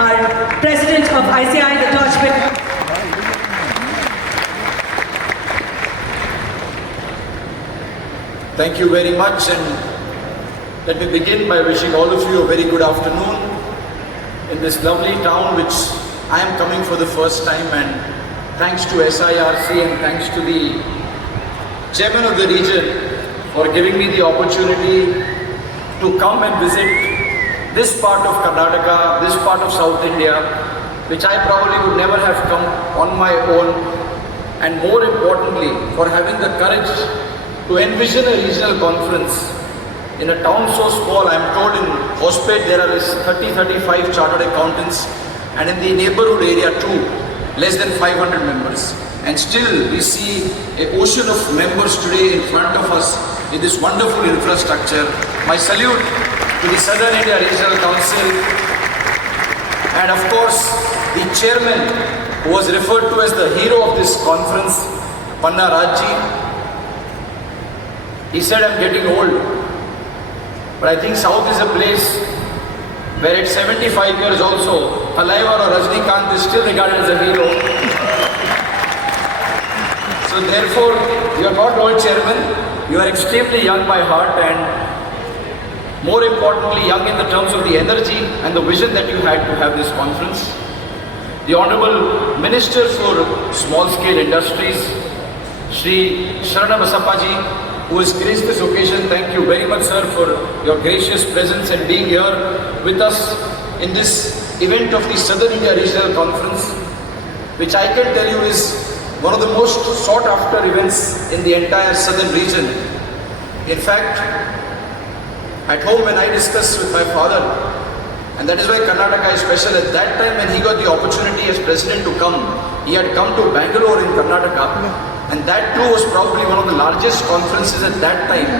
our President of ICI, the torchbearer. Thank you very much, and let me begin by wishing all of you a very good afternoon in this lovely town which I am coming for the first time, and thanks to SIRC and thanks to the chairman of the region for giving me the opportunity to come and visit this part of Karnataka, this part of South India, which I probably would never have come on my own, and more importantly, for having the courage to envision a regional conference in a town so small. I am told in Hospet there are 30-35 chartered accountants, and in the neighborhood area too, less than 500 members. And still we see an ocean of members today in front of us with this wonderful infrastructure. My salute to the Southern India Regional Council, and of course the chairman who was referred to as the hero of this conference, Panna Rajji. He said, I'm getting old, but I think South is a place where at 75 years also, Talaivar or Rajnikant is still regarded as a hero. So therefore, you are not old, Chairman. You are extremely young by heart, and more importantly, young in the terms of the energy and the vision that you had to have this conference. The Honorable Minister for Small Scale Industries, Shri Sharana Basappaji, who has graced this occasion. Thank you very much, sir, for your gracious presence and being here with us in this event of the Southern India Regional Conference, which I can tell you is one of the most sought after events in the entire southern region. In fact, at home when I discuss with my father, and that is why Karnataka is special, at that time when he got the opportunity as president to come, he had come to Bangalore in Karnataka. And that too was probably one of the largest conferences at that time.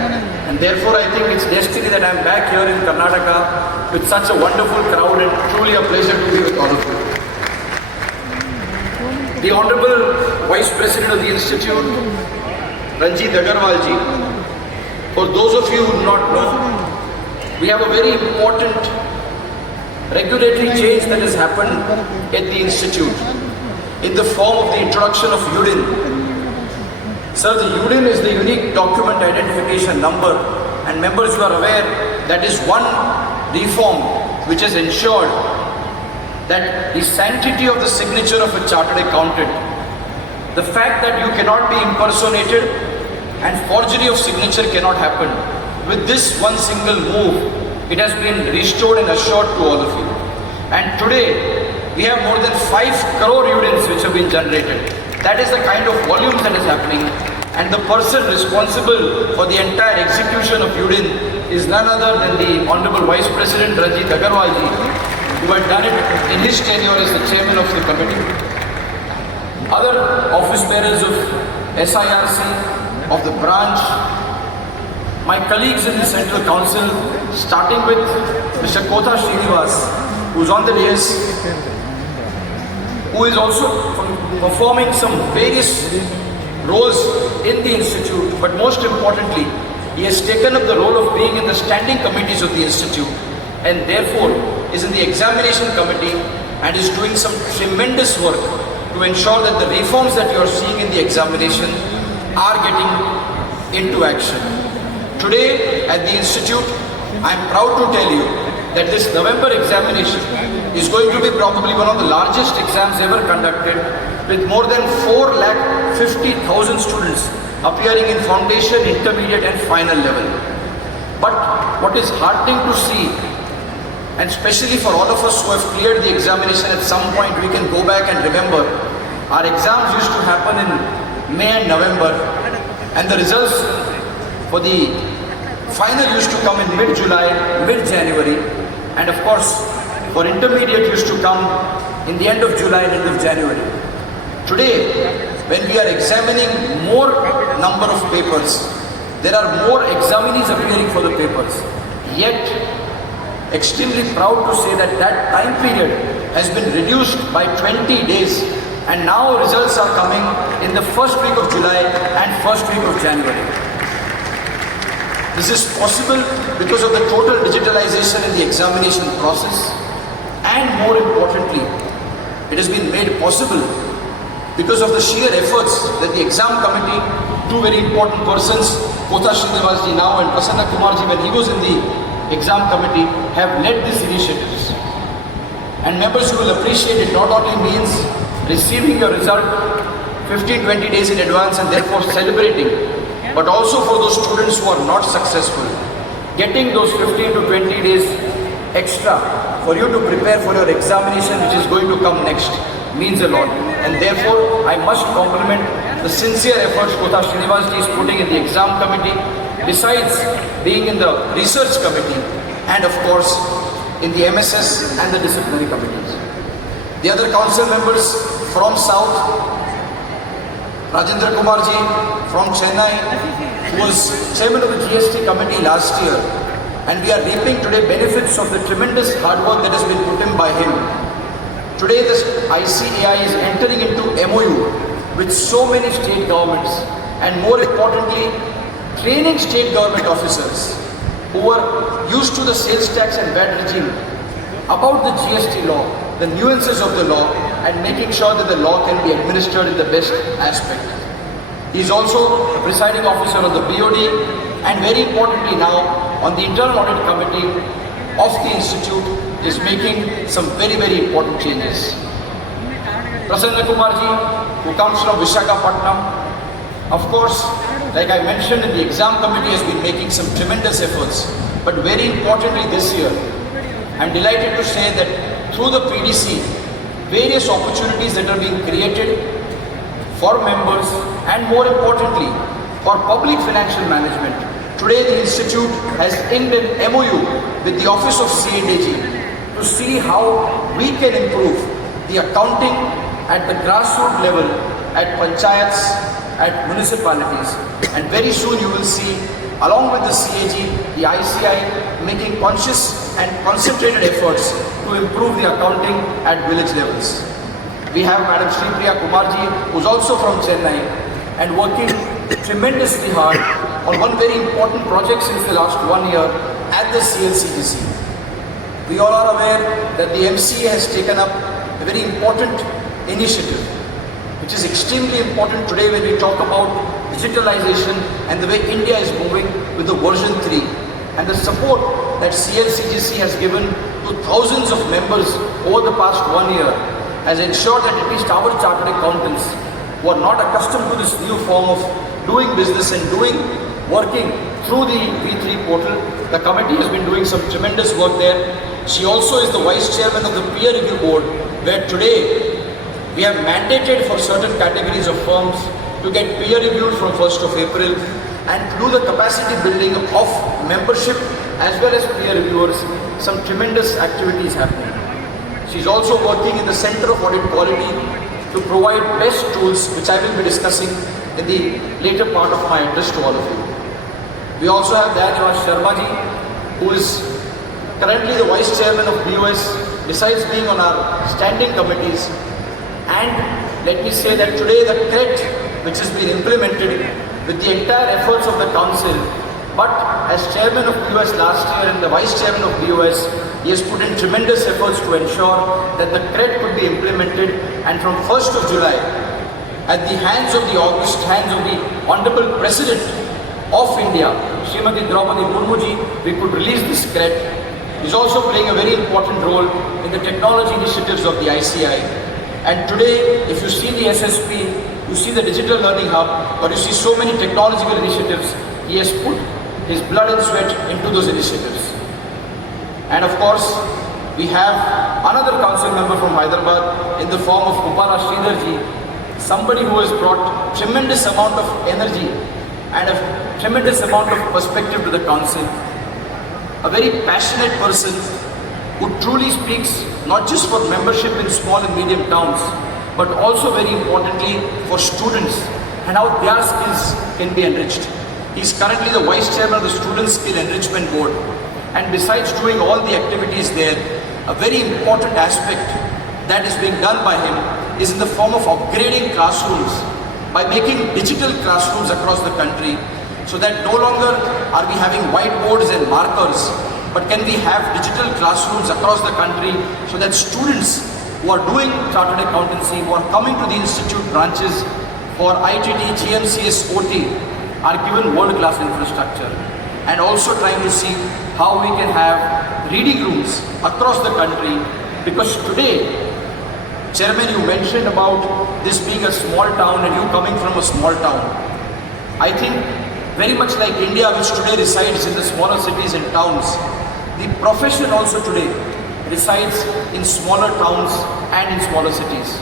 And therefore I think it's destiny that I'm back here in Karnataka with such a wonderful crowd, and truly a pleasure to be with all of you. The Honorable Vice President of the Institute, Ranjit Agarwalji. For those of you who do not know, we have a very important regulatory change that has happened at the Institute in the form of the introduction of UDIN. Sir, the UDIN is the Unique Document Identification Number, and members, you are aware that is one reform which has ensured that the sanctity of the signature of a chartered accountant, the fact that you cannot be impersonated and forgery of signature cannot happen. With this one single move, it has been restored and assured to all of you. And today, we have more than 5 crore UDINs which have been generated. That is the kind of volumes that is happening, and the person responsible for the entire execution of UDIN is none other than the Honorable Vice President Ranjit Agarwalji, who had done it in his tenure as the chairman of the committee. Other office bearers of SIRC, of the branch, my colleagues in the Central Council, starting with Mr. Kotha Srinivas, who is on the dais, who is also performing some various roles in the Institute, but most importantly, he has taken up the role of being in the standing committees of the Institute, and therefore is in the examination committee and is doing some tremendous work to ensure that the reforms that you are seeing in the examination are getting into action. Today at the Institute, I am proud to tell you that this November examination is going to be probably one of the largest exams ever conducted, with more than 450,000 students appearing in foundation, intermediate and final level. But what is heartening to see, and especially for all of us who have cleared the examination, at some point we can go back and remember, our exams used to happen in May and November, and the results for the final used to come in mid-July, mid-January, and of course for intermediate used to come in the end of July and end of January. Today, when we are examining more number of papers, there are more examinees appearing for the papers. Yet, extremely proud to say that that time period has been reduced by 20 days, and now results are coming in the first week of July and first week of January. This is possible because of the total digitalization in the examination process, and more importantly, importantly, it has been made possible because of the sheer efforts that the exam committee, two very important persons, Kotha Srinivasji now and Prasanna Kumarji when he was in the exam committee, have led these initiatives. And members, you will appreciate it not only means receiving your result 15-20 days in advance and therefore celebrating, but also for those students who are not successful, getting those 15 to 20 days extra for you to prepare for your examination which is going to come next means a lot. And therefore, I must compliment the sincere efforts Kotha Srinivasji is putting in the exam committee, besides being in the research committee and of course in the MSS and the disciplinary committees. The other council members from South, Rajendra Kumarji from Chennai, who was chairman of the GST committee last year, and we are reaping today benefits of the tremendous hard work that has been put in by him. Today the ICAI is entering into MOU with so many state governments and more importantly training state government officers who are used to the sales tax and VAT regime about the GST law, the nuances of the law and making sure that the law can be administered in the best aspect. He is also the presiding officer of the BOD and very importantly now on the internal audit committee of the institute is making some very important changes. Prasanna Kumarji, who comes from Visakhapatnam, of course, like I mentioned in the exam committee has been making some tremendous efforts, but very importantly this year, I'm delighted to say that through the PDC, various opportunities that are being created for members and more importantly for public financial management. Today the institute has inked an MOU with the office of CADG to see how we can improve the accounting at the grassroots level at panchayats, at municipalities, and very soon you will see along with the CAG, the ICI making conscious and concentrated efforts to improve the accounting at village levels. We have Madam Sripriya Kumarji, who is also from Chennai and working tremendously hard on one very important project since the last 1 year at the CLCGC. We all are aware that the MCA has taken up a very important initiative, which is extremely important today when we talk about digitalization and the way India is moving with the version 3 and the support that CLCGC has given to thousands of members over the past 1 year has ensured that at least our chartered accountants who are not accustomed to this new form of doing business and working through the V3 portal, the committee has been doing some tremendous work there. She also is the vice chairman of the peer review board, where today we have mandated for certain categories of firms to get peer reviewed from 1st of April and to do the capacity building of membership as well as peer reviewers. Some tremendous activities happening. She's also working in the Center of Audit Quality to provide best tools, which I will be discussing in the later part of my address to all of you. We also have Dayaniwas Sharma ji, who is currently the vice chairman of BOS, besides being on our standing committees. And let me say that today the CRET, which has been implemented with the entire efforts of the council, but as chairman of BOS last year and the vice chairman of BOS, he has put in tremendous efforts to ensure that the CRET could be implemented, and from 1st of July, at the hands of the august hands of the Honorable President of India, Srimati Draupadi Murmuji, we could release this CRET. He is also playing a very important role in the technology initiatives of the ICI. And today, if you see the SSP, you see the Digital Learning Hub, or you see so many technological initiatives, he has put his blood and sweat into those initiatives. And of course, we have another council member from Hyderabad in the form of Upala Sridharji, somebody who has brought tremendous amount of energy and a tremendous amount of perspective to the council. A very passionate person who truly speaks not just for membership in small and medium towns, but also very importantly for students and how their skills can be enriched. He is currently the vice chairman of the Student Skill Enrichment Board, and besides doing all the activities there, a very important aspect that is being done by him is in the form of upgrading classrooms by making digital classrooms across the country, so that no longer are we having whiteboards and markers, but can we have digital classrooms across the country so that students who are doing chartered accountancy, who are coming to the institute branches for ITT, GMCS, OT, are given world-class infrastructure, and also trying to see how we can have reading rooms across the country, because today, Chairman, you mentioned about this being a small town and you coming from a small town. I think very much like India, which today resides in the smaller cities and towns, the profession also today resides in smaller towns and in smaller cities.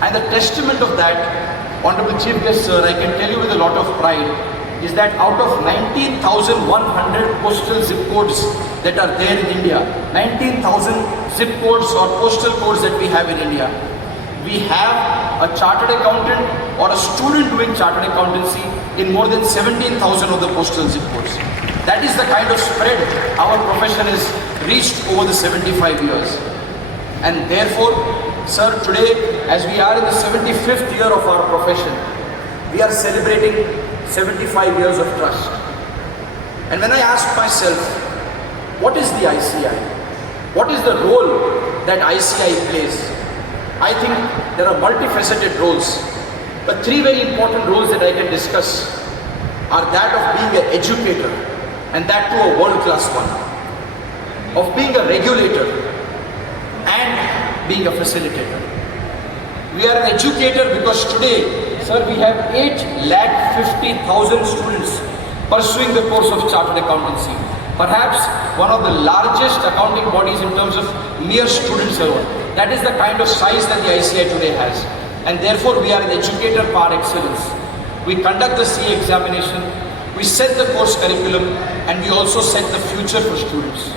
And the testament of that, Honorable Chief Guest Sir, I can tell you with a lot of pride, is that out of 19,100 postal zip codes that are there in India, 19,000 zip codes or postal codes that we have in India, we have a chartered accountant or a student doing chartered accountancy in more than 17,000 of the postal zip codes. That is the kind of spread our profession has reached over the 75 years. And therefore, sir, today, as we are in the 75th year of our profession, we are celebrating 75 years of trust. And when I ask myself, what is the ICI? What is the role that ICI plays? I think there are multifaceted roles, but three very important roles that I can discuss are that of being an educator, and that too a world-class one, of being a regulator, and being a facilitator. We are an educator because today, sir, we have 8,50,000 students pursuing the course of chartered accountancy. Perhaps one of the largest accounting bodies in terms of mere students alone. That is the kind of size that the ICI today has. And therefore, we are an educator par excellence. We conduct the CA examination, we set the course curriculum, and we also set the future for students.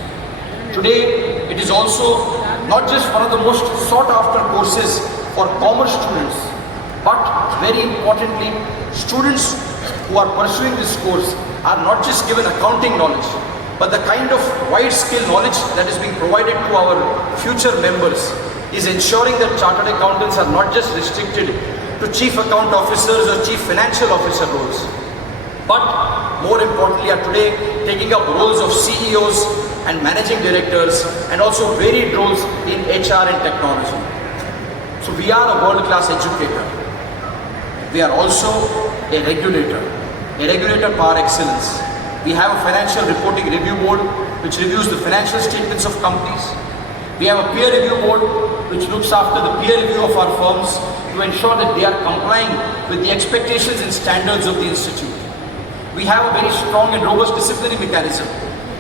Today, it is also not just one of the most sought after courses for commerce students, but very importantly, students who are pursuing this course are not just given accounting knowledge, but the kind of wide scale knowledge that is being provided to our future members is ensuring that chartered accountants are not just restricted to chief account officers or chief financial officer roles, but more importantly are today taking up roles of CEOs and managing directors, and also varied roles in HR and technology. So we are a world-class educator. We are also a regulator par excellence. We have a financial reporting review board which reviews the financial statements of companies. We have a peer review board which looks after the peer review of our firms to ensure that they are complying with the expectations and standards of the institute. We have a very strong and robust disciplinary mechanism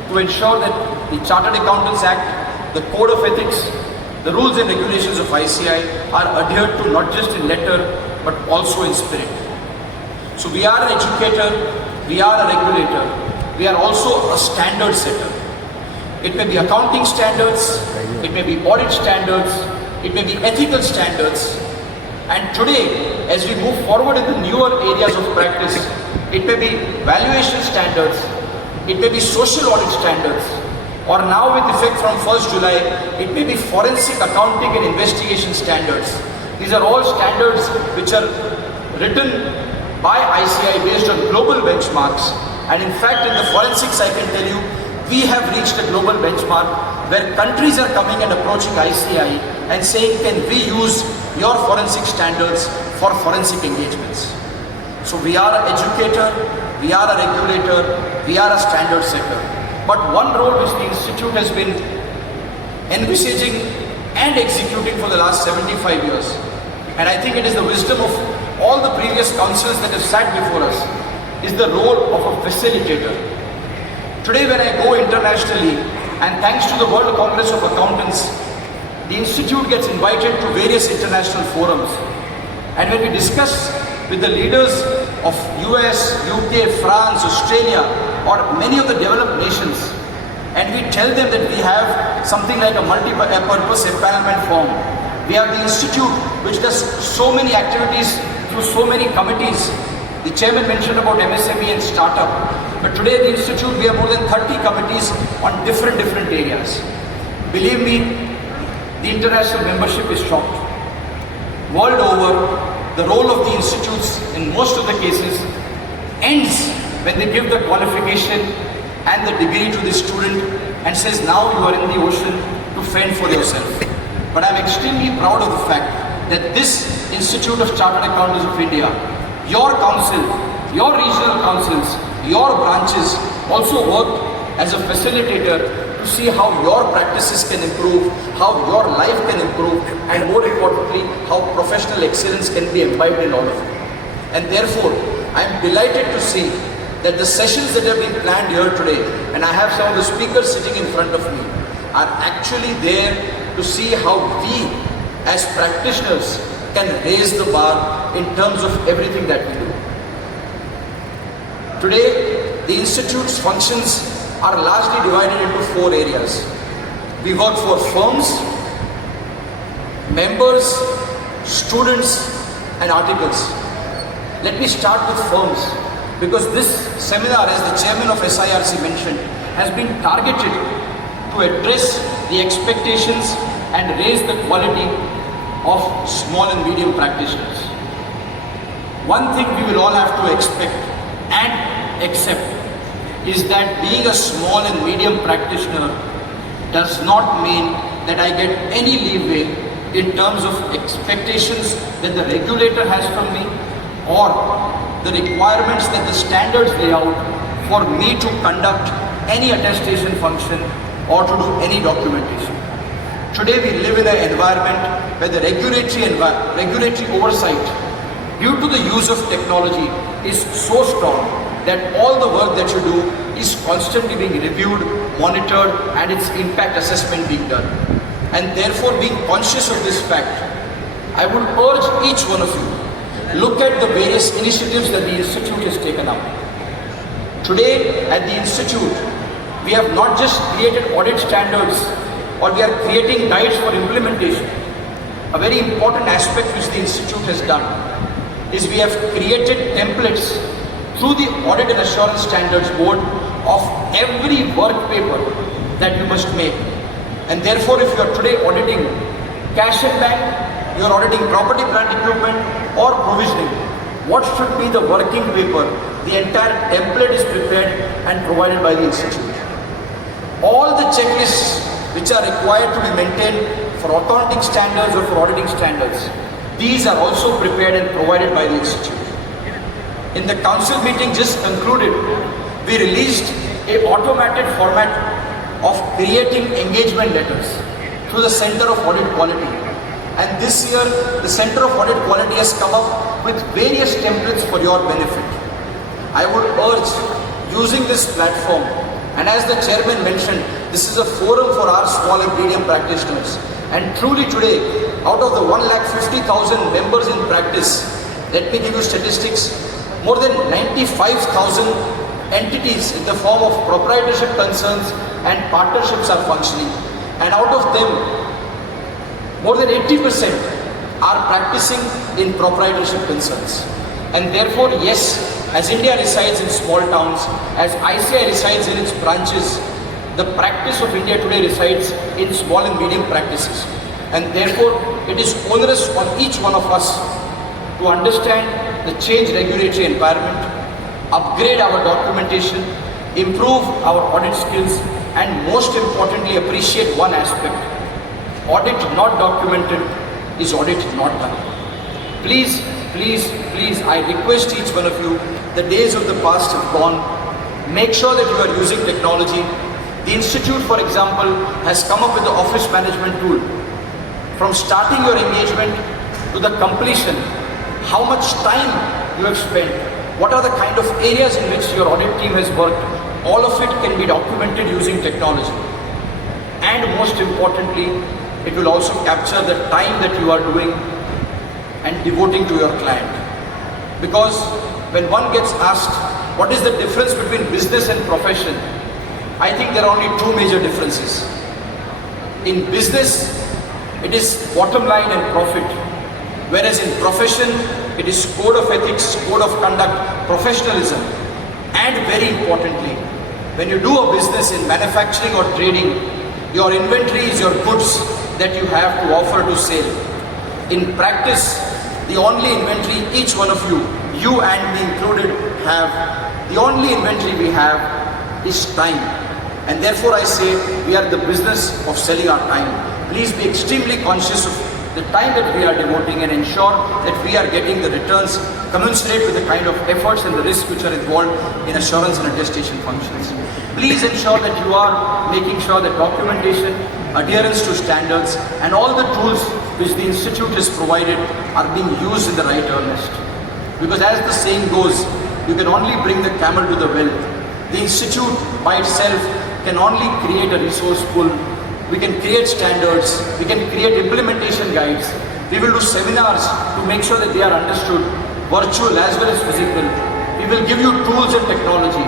to ensure that the Chartered Accountants Act, the Code of Ethics, the rules and regulations of ICI are adhered to not just in letter but also in spirit. So we are an educator, we are a regulator, we are also a standard setter. It may be accounting standards, it may be audit standards, it may be ethical standards, and today as we move forward in the newer areas of practice, it may be valuation standards, it may be social audit standards, or now with effect from 1st July, it may be forensic accounting and investigation standards. These are all standards which are written by ICI based on global benchmarks, and in fact in the forensics I can tell you, we have reached a global benchmark where countries are coming and approaching ICI and saying, can we use your forensic standards for forensic engagements? So we are an educator, we are a regulator, we are a standard setter. But one role which the institute has been envisaging and executing for the last 75 years, and I think it is the wisdom of all the previous councils that have sat before us, is the role of a facilitator. Today when I go internationally, and thanks to the World Congress of Accountants, the institute gets invited to various international forums. And when we discuss with the leaders of US, UK, France, Australia, or many of the developed nations, and we tell them that we have something like a multi-purpose empanelment form. We have the institute which does so many activities through so many committees. The chairman mentioned about MSME and startup, but today at the institute we have more than 30 committees on different areas. Believe me, the international membership is shocked. World over, the role of the institutes in most of the cases ends when they give the qualification and the degree to the student and says, now you are in the ocean to fend for yourself. but I'm extremely proud of the fact that this Institute of Chartered Accountants of India, your council, your regional councils, your branches also work as a facilitator to see how your practices can improve, how your life can improve, and more importantly, how professional excellence can be imbibed in all of you. And therefore, I'm delighted to see that the sessions that have been planned here today, and I have some of the speakers sitting in front of me, are actually there to see how we as practitioners can raise the bar in terms of everything that we do. Today, the Institute's functions are largely divided into 4 areas. We work for firms, members, students, and articles. Let me start with firms, because this seminar, as the chairman of SIRC mentioned, has been targeted to address the expectations and raise the quality of small and medium practitioners. One thing we will all have to expect and accept is that being a small and medium practitioner does not mean that I get any leeway in terms of expectations that the regulator has from me or the requirements that the standards lay out for me to conduct any attestation function or to do any documentation. Today we live in an environment where the regulatory oversight due to the use of technology is so strong that all the work that you do is constantly being reviewed, monitored, and its impact assessment being done. And therefore, being conscious of this fact, I would urge each one of you, look at the various initiatives that the Institute has taken up. Today at the Institute, we have not just created audit standards, or we are creating guides for implementation. A very important aspect which the Institute has done is we have created templates through the Audit and Assurance Standards Board of every work paper that you must make. And therefore, if you are today auditing cash and bank, you are auditing property, plant, equipment, or provisioning, what should be the working paper? The entire template is prepared and provided by the Institute. All the checklists which are required to be maintained for accounting standards or for auditing standards, these are also prepared and provided by the Institute. In the council meeting just concluded, we released an automated format of creating engagement letters through the Center of Audit Quality. And this year, the Center of Audit Quality has come up with various templates for your benefit. I would urge using this platform, and as the chairman mentioned, this is a forum for our small and medium practitioners. And truly today, out of the 150,000 members in practice, let me give you statistics, more than 95,000 entities in the form of proprietorship concerns and partnerships are functioning. And out of them, more than 80% are practicing in proprietorship concerns. And therefore, yes, as India resides in small towns, as ICI resides in its branches, the practice of India today resides in small and medium practices. And therefore, it is onerous on each one of us to understand the changed regulatory environment, upgrade our documentation, improve our audit skills, and most importantly, appreciate one aspect. Audit not documented is audit not done. Please, please, please, I request each one of you, the days of the past have gone. Make sure that you are using technology. The Institute, for example, has come up with the office management tool. From starting your engagement to the completion, how much time you have spent, what are the kind of areas in which your audit team has worked, all of it can be documented using technology. And most importantly, it will also capture the time that you are doing and devoting to your client. Because when one gets asked, what is the difference between business and profession? I think there are only 2 major differences. In business, it is bottom line and profit. Whereas in profession, it is code of ethics, code of conduct, professionalism. And very importantly, when you do a business in manufacturing or trading, your inventory is your goods that you have to offer to sale. In practice, the only inventory each one of you and me included, have, the only inventory we have is time. And therefore I say, we are in the business of selling our time. please be extremely conscious of the time that we are devoting and ensure that we are getting the returns commensurate with the kind of efforts and the risks which are involved in assurance and attestation functions. Please ensure that you are making sure that documentation, adherence to standards and all the tools which the institute has provided are being used in the right earnest. Because as the saying goes, you can only bring the camel to the well. The institute by itself can only create a resource pool. We can create standards, we can create implementation guides. We will do seminars to make sure that they are understood, virtual as well as physical. We will give you tools and technology.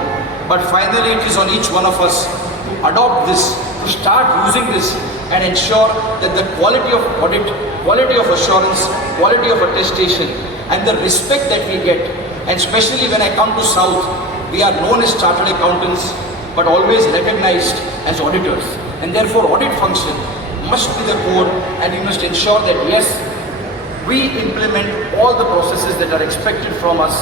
But finally it is on each one of us to adopt this, to start using this and ensure that the quality of audit, quality of assurance, quality of attestation and the respect that we get, and especially when I come to South, we are known as chartered accountants but always recognized as auditors. And therefore audit function must be the core and we must ensure that yes, we implement all the processes that are expected from us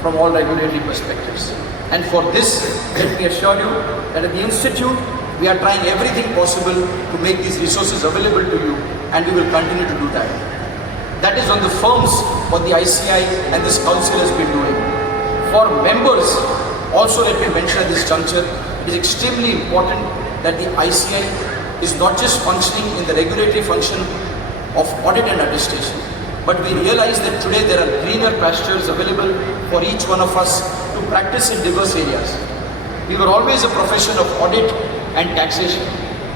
from all regulatory perspectives. And for this, let me assure you that at the Institute, we are trying everything possible to make these resources available to you and we will continue to do that. That is on the firms what the ICI and this council has been doing. For members, also let me mention at this juncture, it is extremely important that the ICI is not just functioning in the regulatory function of audit and attestation, but we realize that today there are greener pastures available for each one of us to practice in diverse areas. We were always a profession of audit and taxation,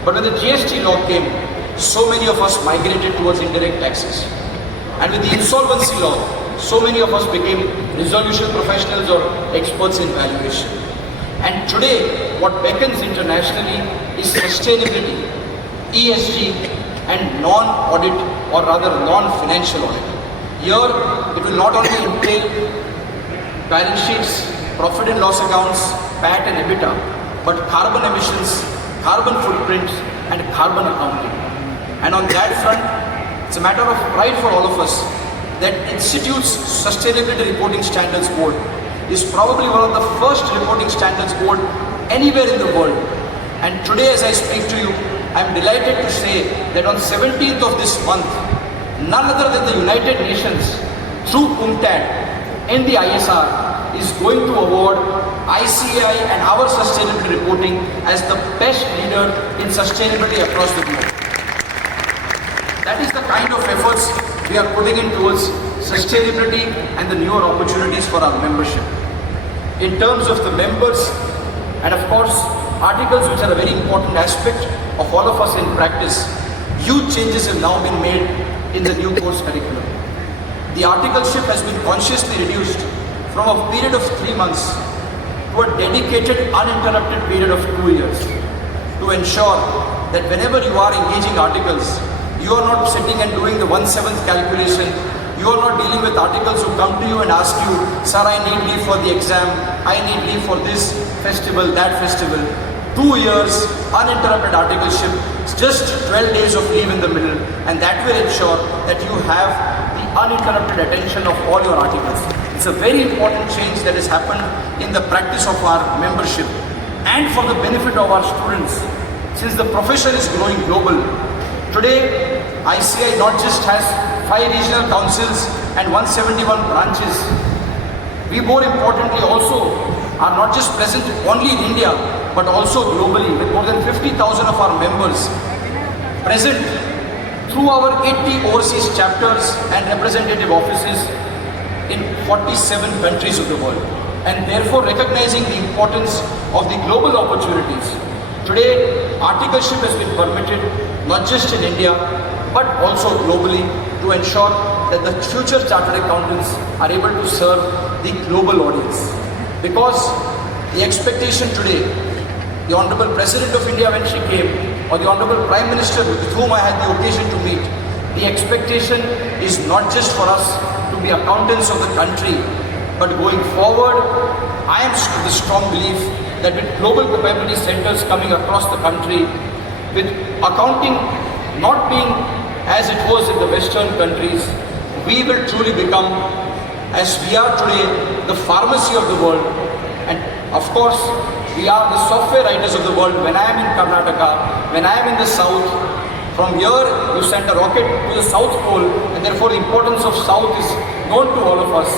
but when the GST law came, so many of us migrated towards indirect taxes. And with the insolvency law, so many of us became resolution professionals or experts in valuation. And today, what beckons internationally is sustainability, ESG, and non-audit or rather non-financial audit. Here, it will not only entail balance sheets, profit and loss accounts, PAT and EBITDA, but carbon emissions, carbon footprints, and carbon accounting. And on that front, it's a matter of pride for all of us that Institute's Sustainability Reporting Standards Board is probably one of the first reporting standards board anywhere in the world. And today as I speak to you, I'm delighted to say that on 17th of this month, none other than the United Nations through UNCTAD in the ISR is going to award ICAI and our sustainability reporting as the best leader in sustainability across the globe. That is the kind of efforts we are putting in towards sustainability and the newer opportunities for our membership. In terms of the members and of course articles which are a very important aspect of all of us in practice, huge changes have now been made in the new course curriculum. The articleship has been consciously reduced from a period of 3 months to a dedicated uninterrupted period of 2 years to ensure that whenever you are engaging articles, you are not sitting and doing the 1/7 calculation. You are not dealing with articles who come to you and ask you, sir, I need leave for the exam, I need leave for this festival, that festival. 2 years, uninterrupted articleship, just 12 days of leave in the middle, and that will ensure that you have the uninterrupted attention of all your articles. It's a very important change that has happened in the practice of our membership and for the benefit of our students. Since the profession is growing global, today ICI not just has 5 regional councils and 171 branches. We more importantly also are not just present only in India but also globally with more than 50,000 of our members present through our 80 overseas chapters and representative offices in 47 countries of the world, and therefore recognizing the importance of the global opportunities. Today, articleship has been permitted not just in India but also globally to ensure that the future chartered accountants are able to serve the global audience. Because the expectation today, the Honorable President of India when she came, or the Honorable Prime Minister with whom I had the occasion to meet, the expectation is not just for us to be accountants of the country, but going forward, I am of the strong belief that with global capability centers coming across the country, with accounting not being as it was in the Western countries, we will truly become, as we are today, the pharmacy of the world. And of course, we are the software writers of the world. When I am in Karnataka, when I am in the South, From here, you sent a rocket to the South Pole, and therefore the importance of South is known to all of us.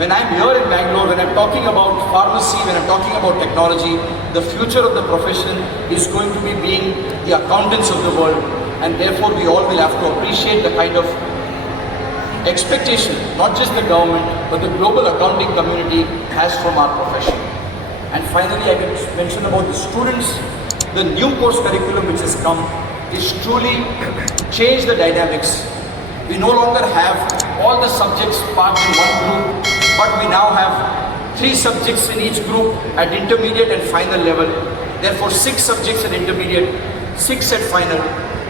When I'm here in Bangalore, when I'm talking about pharmacy, when I'm talking about technology, the future of the profession is going to be being the accountants of the world, and therefore we all will have to appreciate the kind of expectation, not just the government, but the global accounting community has from our profession. And finally, I can mention about the students. The new course curriculum which has come is truly changed the dynamics. We no longer have all the subjects packed in one group, but we now have 3 subjects in each group at intermediate and final level. Therefore, 6 subjects at intermediate, 6 at final,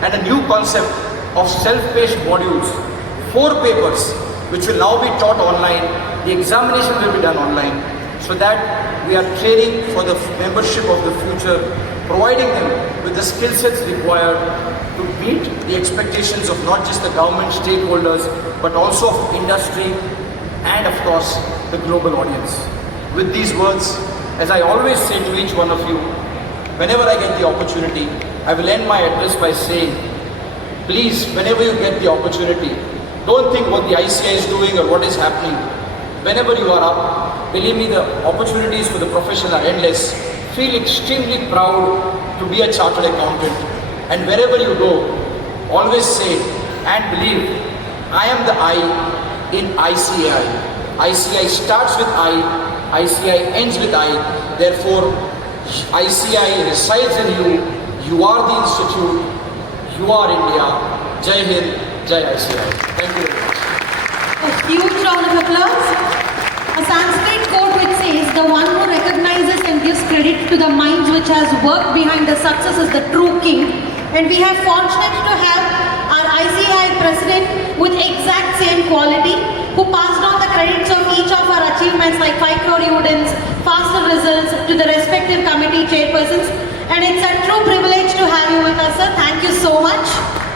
and a new concept of self-paced modules, 4 papers, which will now be taught online. The examination will be done online, so that we are training for the membership of the future, providing them with the skill sets required to meet the expectations of not just the government stakeholders, but also of industry and of course the global audience. With these words, as I always say to each one of you, whenever I get the opportunity, I will end my address by saying, please, whenever you get the opportunity, don't think what the ICI is doing or what is happening. Whenever you are up, believe me, the opportunities for the profession are endless. Feel extremely proud to be a chartered accountant. And wherever you go, always say and believe, I am the I in ICI. ICI starts with I, ICI ends with I. Therefore, ICI resides in you. You are the institute. You are India. Jai Hind, Jai ICI. Thank you very much. A huge round of applause. A Sanskrit quote which says, the one who recognizes and gives credit to the minds which has worked behind the success is the true king. And we are fortunate to have our ICI president with exact same quality, who passed on the credits of each of our achievements like 5 crore students, faster results to the respective committee chairpersons. And it's a true privilege to have you with us, sir. Thank you so much.